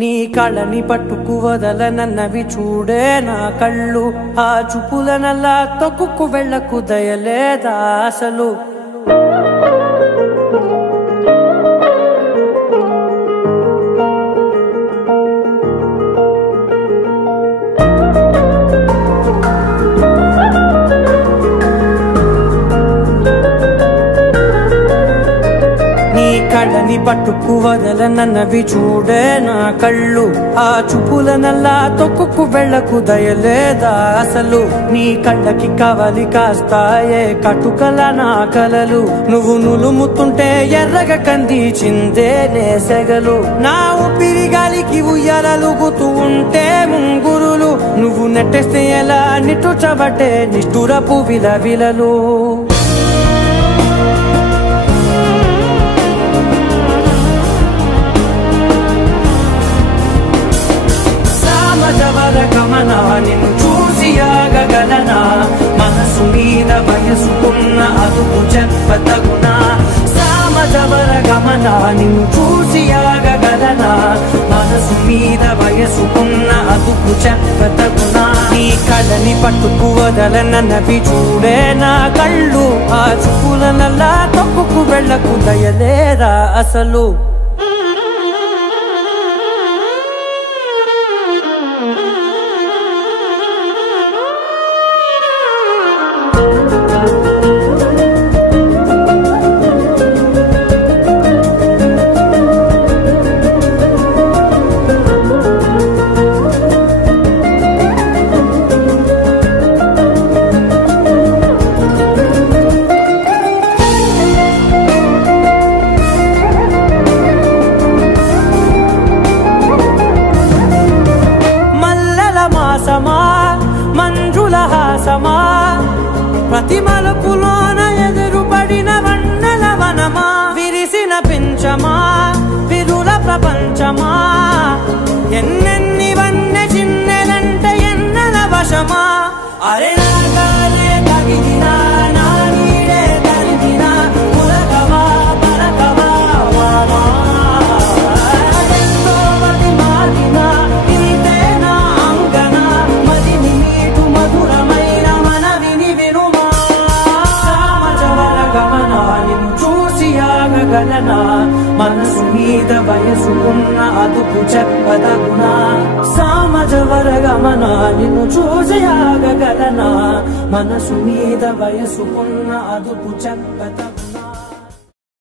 నీ కళ్ళని పట్టుకు వదలనన్నవి చూడే నా కళ్ళు ఆ చూపులనల్లా తొక్కుకు వెళ్ళకు దయలేదా అసలు కళ్ళని పట్టుకు వదలనన్నవి చూడే నా కళ్ళు ఆ చూపులనల్లా తొక్కుకు వెళ్ళకు దయలేదా అసలు నీ కళ్ళకి కవలి కాస్తాయే కటుకల నా కలలు నువ్వు నులుముతుంటే ఎర్రగ కందిచిందే నేసెగలు నా ఊపిరి గాలికి ఉయ్యాలలుగుతూ ఉంటే ముంగురులు నువ్వు నెట్టేస్తే ఎలా నిట్టుచబట్టే నిష్ఠురపు విలవిలలు గమనా నిన్ను చూసి ఆగగలనా మనసు మీద వయసుకున్న అదుపు చెప్పతగునా సామజవర గమనా నిన్ను చూసి ఆగగలనా మనసు మీద వయసుకున్న అదుపు చెప్పతగునా నీ కళ్ళని పట్టుకు వదలనన్నవి చూడే నా కళ్ళు ఆ చూపులనల్లా తొక్కుకు వెళ్ళకు దయలేరా అసలు మంజుల హాసమా ప్రతి మలుపులోన ఎదురుపడిన వన్నెల వనమా విరిసిన పించమా విరుల ప్రపంచమా ఎన్నెన్ని వన్నె చిన్నెలంటే ఎన్నెల వశమా అరే నాగాలే తగిదినా నా నీడే తరిదినా పులకవా పలకవా వామా ఎంతో మతి మారినా ఇంతేనా అంగన మదిని నీటు మధురమైన మనవిని వినుమా సామజవర గమనా నిన్ను చూసి ఆగగలనా మనసు మీద వయసుకున్న అదుపు చెప్పదగునా సామజవర గమనా నిన్ను చూసి ఆగగలనా మనసు మీద వయసుకున్న అదుపు చెప్పదగునా